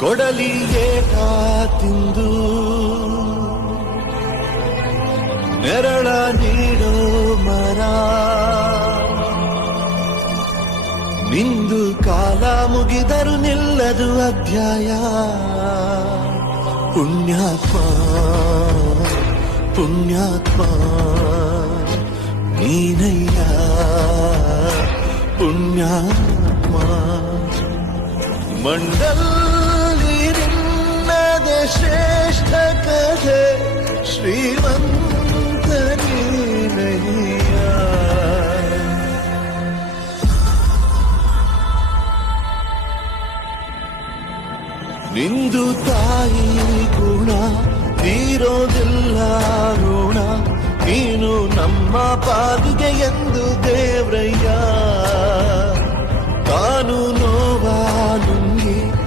ಕೊಡಲಿ ಏಟ ತಿಂದು ನೆರಳ ನೀಡೋ ಮರ ನಿಂದು ಕಾಲ ಮುಗಿದರು ನಿಲ್ಲದು ಅಧ್ಯಾಯ ಪುಣ್ಯಾತ್ಮ ಪುಣ್ಯಾತ್ಮ ನೀನಯ್ಯ ಪುಣ್ಯಾತ್ಮ ಮಂಡಲ್ಲಿ ನಿನ್ನದೆ ಶ್ರೇಷ್ಠ ಕಥೆ ಶ್ರೀಮಂತ ನೀನಯ್ಯ ನಿಂದು ತಾಯಿ ಗುಣ ತೀರೋದಿಲ್ಲ ಋಣ ನೀನು ನಮ್ಮ ಪಾಲಿಗೆ ಎಂದು ದೇವ್ರಯ್ಯ ಕಾನೂನು